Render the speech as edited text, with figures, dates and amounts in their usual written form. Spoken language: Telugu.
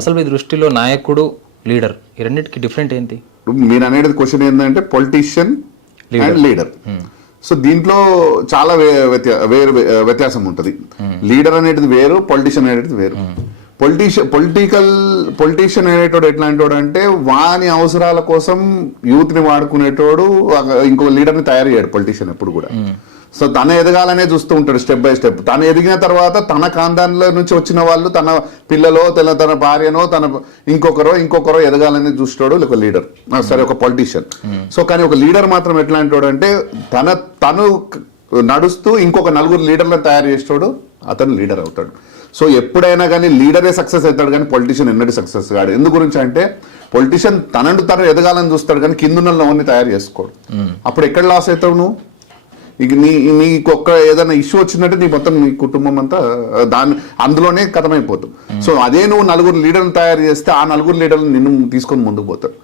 అసలు మీ దృష్టిలో నాయకుడు లీడర్ ఈ రెండింటికి డిఫరెంట్ ఏంటి? మీరు అనేది క్వశ్చన్ ఏంటంటే పొలిటీషియన్ అండ్ లీడర్. సో దీంట్లో చాలా వేరు వ్యత్యాసం ఉంటుంది. లీడర్ అనేది వేరు, పొలిటీషియన్ అనేది వేరు. పొలిటీషియన్ అనేటోడు ఎట్లాంటోడు అంటే వాని అవసరాల కోసం యూత్ ని వాడుకునేటోడు. ఇంకో లీడర్ ని తయారు చేయడు పొలిటీషియన్ ఎప్పుడు కూడా. సో తన ఎదగాలనే చూస్తూ ఉంటాడు స్టెప్ బై స్టెప్. తను ఎదిగిన తర్వాత తన ఖాందాన్ల నుంచి వచ్చిన వాళ్ళు తన పిల్లలో తన భార్యనో తన ఇంకొకరో ఎదగాలని చూస్తాడు ఒక లీడర్, సరే ఒక పొలిటీషియన్. సో కానీ ఒక లీడర్ మాత్రం ఎట్లా అంటాడు అంటే తను నడుస్తూ ఇంకొక నలుగురు లీడర్లను తయారు చేస్తాడు, అతను లీడర్ అవుతాడు. సో ఎప్పుడైనా కానీ లీడరే సక్సెస్ అవుతాడు కానీ పొలిటీషియన్ ఎన్నడూ సక్సెస్ కాడు. ఎందు గురించి అంటే పొలిటీషియన్ తను ఎదగాలని చూస్తాడు కానీ కిందున్నోని తయారు చేసుకోడు. అప్పుడు ఎక్కడ లాస్ అవుతావు నువ్వు? ఇక నీకు ఒక్క ఏదైనా ఇష్యూ వచ్చిందంటే నీ మొత్తం నీ కుటుంబం అంతా అందులోనే కథమైపోతుంది. సో అదే నువ్వు నలుగురు లీడర్ని తయారు చేస్తే ఆ నలుగురు లీడర్లు నిన్ను తీసుకొని ముందుకు పోతారు.